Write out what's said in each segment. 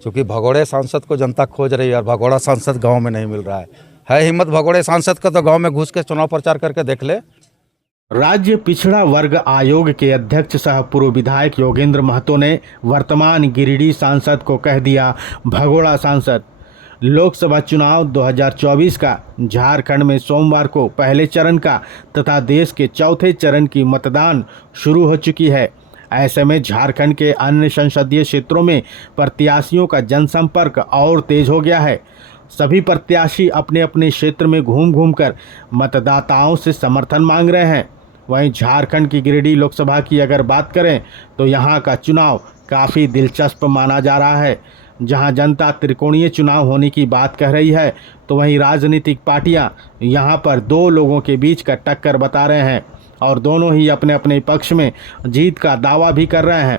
क्योंकि भगोड़े सांसद को जनता खोज रही है और भगोड़ा सांसद गांव में नहीं मिल रहा है हिम्मत भगोड़े सांसद का तो गांव में घुस के चुनाव प्रचार करके देख ले। राज्य पिछड़ा वर्ग आयोग के अध्यक्ष सह पूर्व विधायक योगेंद्र महतो ने वर्तमान गिरिडीह सांसद को कह दिया भगोड़ा सांसद। लोकसभा चुनाव 2024 का झारखंड में सोमवार को पहले चरण का तथा देश के चौथे चरण की मतदान शुरू हो चुकी है। ऐसे में झारखंड के अन्य संसदीय क्षेत्रों में प्रत्याशियों का जनसंपर्क और तेज हो गया है। सभी प्रत्याशी अपने अपने क्षेत्र में घूम घूम कर मतदाताओं से समर्थन मांग रहे हैं। वहीं झारखंड की गिरिडीह लोकसभा की अगर बात करें तो यहां का चुनाव काफ़ी दिलचस्प माना जा रहा है। जहां जनता त्रिकोणीय चुनाव होने की बात कह रही है तो वहीं राजनीतिक पार्टियां यहां पर दो लोगों के बीच का टक्कर बता रहे हैं और दोनों ही अपने अपने पक्ष में जीत का दावा भी कर रहे हैं।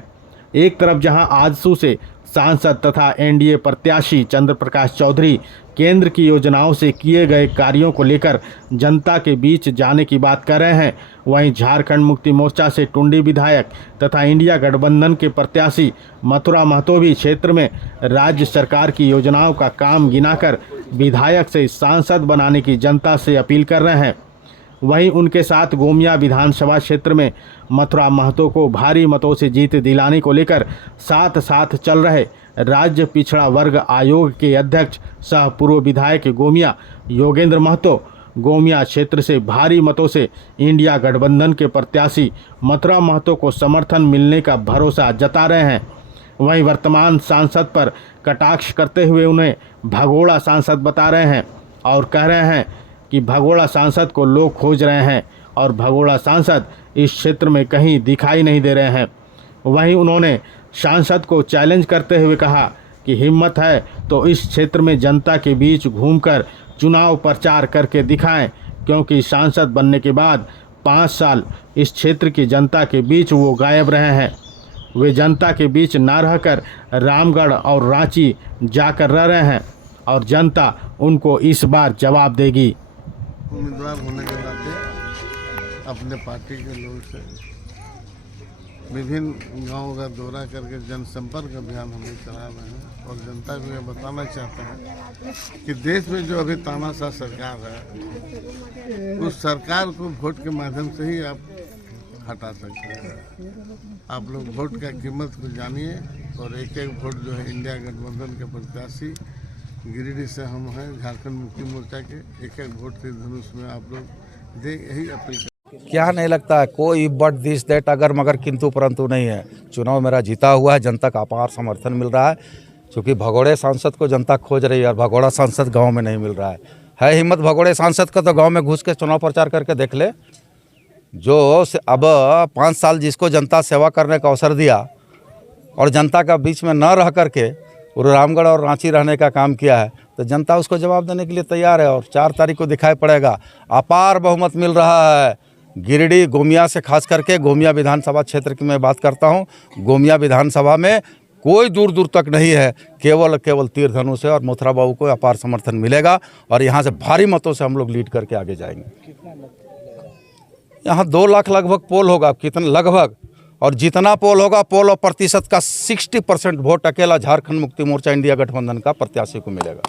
एक तरफ जहां आजसू से सांसद तथा एनडीए प्रत्याशी चंद्र प्रकाश चौधरी केंद्र की योजनाओं से किए गए कार्यों को लेकर जनता के बीच जाने की बात कर रहे हैं, वहीं झारखंड मुक्ति मोर्चा से टुंडी विधायक तथा इंडिया गठबंधन के प्रत्याशी मथुरा महतो भी क्षेत्र में राज्य सरकार की योजनाओं का काम गिनाकर विधायक से सांसद बनाने की जनता से अपील कर रहे हैं। वहीं उनके साथ गोमिया विधानसभा क्षेत्र में मथुरा महतो को भारी मतों से जीत दिलाने को लेकर साथ साथ चल रहे राज्य पिछड़ा वर्ग आयोग के अध्यक्ष सह पूर्व विधायक गोमिया योगेंद्र महतो गोमिया क्षेत्र से भारी मतों से इंडिया गठबंधन के प्रत्याशी मथुरा महतो को समर्थन मिलने का भरोसा जता रहे हैं। वहीं वर्तमान सांसद पर कटाक्ष करते हुए उन्हें भगोड़ा सांसद बता रहे हैं और कह रहे हैं कि भगोड़ा सांसद को लोग खोज रहे हैं और भगोड़ा सांसद इस क्षेत्र में कहीं दिखाई नहीं दे रहे हैं। वहीं उन्होंने सांसद को चैलेंज करते हुए कहा कि हिम्मत है तो इस क्षेत्र में जनता के बीच घूमकर चुनाव प्रचार करके दिखाएं, क्योंकि सांसद बनने के बाद 5 साल इस क्षेत्र की जनता के बीच वो गायब रहे हैं। वे जनता के बीच ना रहकर रामगढ़ और रांची जाकर रह रहे हैं और जनता उनको इस बार जवाब देगी। उम्मीदवार होने के नाते अपने पार्टी के लोगों से विभिन्न गांवों का दौरा करके जनसंपर्क अभियान हम चला रहे हैं और जनता को यह बताना चाहते हैं कि देश में जो अभी तानाशाह सरकार है उस सरकार को वोट के माध्यम से ही आप हटा सकते हैं। आप लोग वोट का कीमत को जानिए और एक एक वोट जो है इंडिया गठबंधन के प्रत्याशी गिरिडीह से हम हैं झारखंड मुक्ति मोर्चा के एक एक वोट के धनुष में आप लोग दे, यही अपील। क्या नहीं लगता है कोई बट दिस दैट अगर मगर किंतु परंतु नहीं है। चुनाव मेरा जीता हुआ है, जनता का अपार समर्थन मिल रहा है क्योंकि भगोड़े सांसद को जनता खोज रही है और भगोड़ा सांसद गांव में नहीं मिल रहा है हिम्मत भगोड़े सांसद का तो गांव में घुस के चुनाव प्रचार करके देख ले। जो अब 5 साल जिसको जनता सेवा करने का अवसर दिया और जनता का बीच में न रह करके और रामगढ़ और रांची रहने का काम किया है तो जनता उसको जवाब देने के लिए तैयार है और 4 तारीख को दिखाई पड़ेगा। अपार बहुमत मिल रहा है गिरिडीह गोमिया से, खास करके गोमिया विधानसभा क्षेत्र की मैं बात करता हूं। गोमिया विधानसभा में कोई दूर दूर तक नहीं है, केवल तीर धनुष है और मथुरा बाबू को अपार समर्थन मिलेगा और यहां से भारी मतों से हम लोग लीड करके आगे जाएंगे। यहाँ 2 लाख लगभग पोल होगा, कितना लगभग, और जितना पोल होगा पोल और प्रतिशत का 60% वोट अकेला झारखंड मुक्ति मोर्चा इंडिया गठबंधन का प्रत्याशी को मिलेगा।